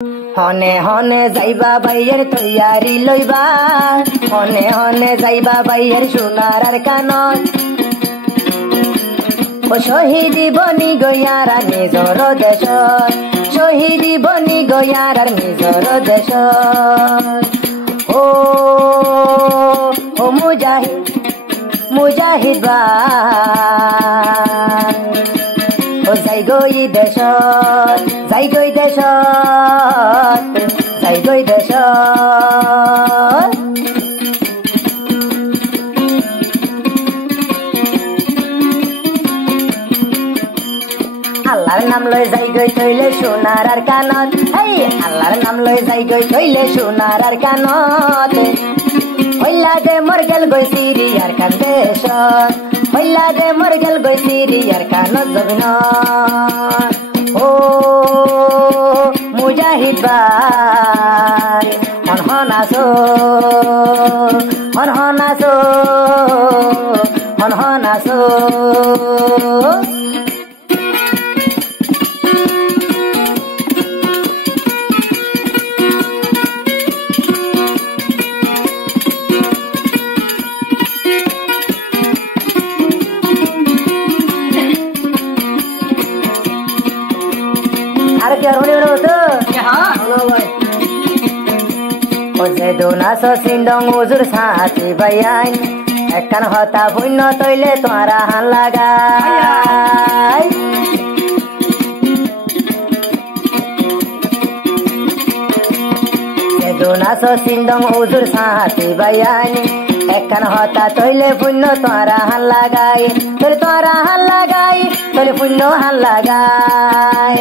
হনে হনে যাইবা বাইয়ের তৈয়ারি লইবা, হনে হনে যাইবা বাইয়ের সোনার আর কানত। ও শহীদি বনি গয়ারা নিজর দেশ, শহীদি বনি গয়ারার নিজর দেশ। ও ও মুজাহিদ মুজাহিদ ভাই, ও যাই গই দেশত, যাই গই দেশত, যাই গই দেশত। আল্লাহর নাম লই যাই গই তৈলে সোনার আর কানত, হেই আল্লাহর নাম লই যাই গই তৈলে সোনার আর কানত। হইলা দে মর গেল গই সিরিয়ার কান দেশত, হইলা দে মর গেল গই সিরিয়ার কানত জবিন। ও মুজাহিদ ভাই হন হন আসো, হন হন আসো, হন হন আসো। দোনাশো সিন্দং উজুর সাথী বাইয়াই, একখান হতা পুণ্য তৈলে তোরা হান লাগাই। দোনাশো সিন্দং উজুর সাথী বাইয়াই, একখান হতা তৈলে পুণ্য তোরা হান লাগাই। তোর তোরা হান লাগাই, তোর পুণ্য হান লাগাই।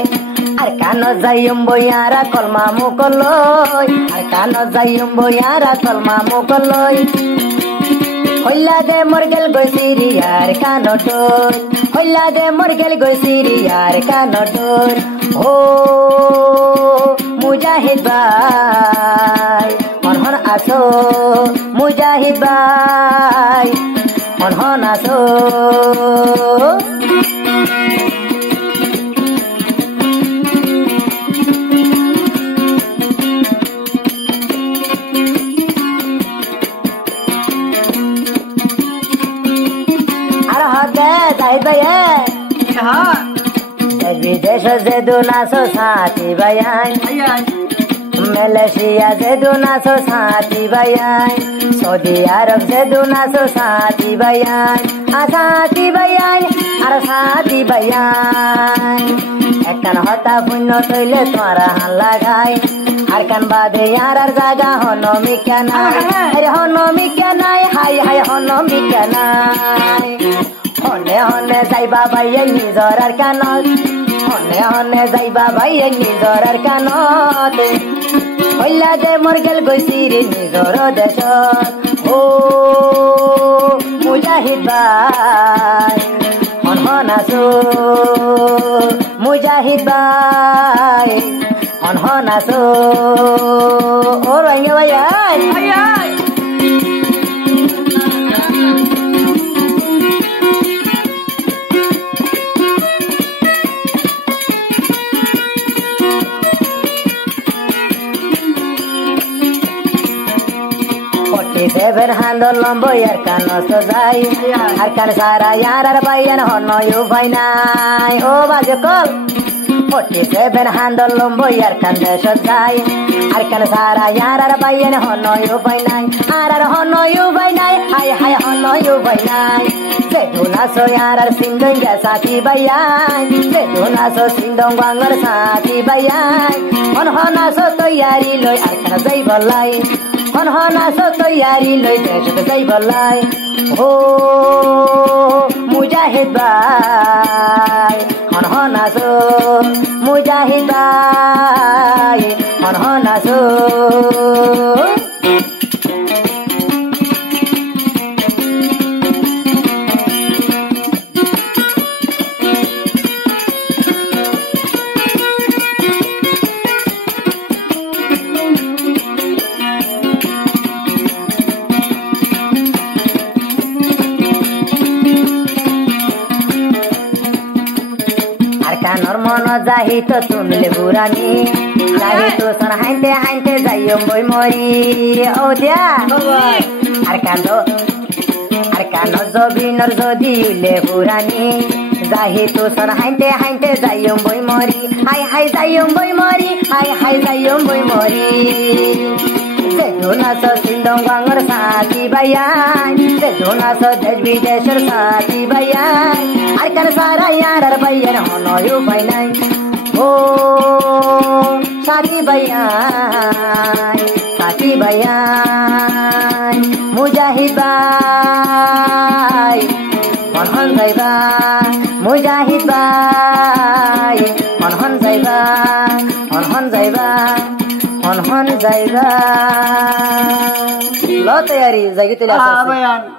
আর কানো যাইম বইয়ারা কলমা মুকলই, আর কানো যাইম বইয়ারা কলমা মুকলই। হইলা দে মর গেল গই সিরিয়ার কানো ডোর, হইলা দে মর গেল গই সিরিয়ার কানো ডোর। ও মুজাহিদ ভাই হন হন আসো, মুজাহিদ ভাই হন হন আসো। বিদেশ যে দুনাশো সাথী বাইয়াই, মালয়েশিয়া যে দুনাশো সাথী বাইয়াই, সৌদি আরব যে দুনাশো সাথী বাইয়াই, সাথী বাইয়াই আর সাথী বাইয়াই। একখান হতা পুণ্য তৈলে তোরা হান লাগাই, আর কান বাদে আর জায়গা হনমিকা নাই, হনমিকা নাই, হাই হাই হনমিকা নাই। হনে হনে যাইবা বাইয়ে নিজর আর কানত, হনে হনে যাইবা বাইয়ে নিজর আর কানত। হইলা দে মর গেল গই সিরি নিজর দেশত। ও মুজাহিদ ভাই হন হন আসো, মুজাহিদ ভাই হন হন আসো। ও রোহিঙ্গা ভাই আয় আয়। হান্দর লম্বই আর কান যাই, আর কান সারা ইয়ার আর বাইয়ান হন উপায় নাই। ও বাজে কল 47 হান্দর লম্বই আর কান দেশ যাই, আর কান সারা ইয়ার আর বাইয়ান হন উপায় নাই, আর আর হন উপায় নাই, হাই হাই হন উপায় নাই। সে দুনাশো ইয়ার আর সিন্ধং সাথী বাইয়াই, সে দুনাশো সিন্ধং বাংলার সাথী বাইয়াই। হন হনাশো তৈয়ারি লই আর কান যাই বলাই, হন হনাশো তৈয়ারি লই দেশত যাই বলাই। ও মুজাহিদ ভাই হন হনাশো, মুজাহিদ ভাই হন হনাশো। মন যাহি তো তুমলে বুড়ানি যাহি তো সন হাইতে হাইতে যাইম বই মরি ও দিয়া আর কানো জবিনর যদি উলে বুড়ানি যাহি তো সন হাইতে হাইতে যাইম বই মরি হাই হাই যাইম বই মরি হাই হাই যাইম বই মরি Sedona so sindong wangor saati bayan Sedona so desh bideshar saati bayan Arkan sara yarar bayan hono yu bainai Oh saati bayan Mujahid bay Hon jaiba Mujahid bay Hon jaiba Hon jaiba lo tayari jagi tele asa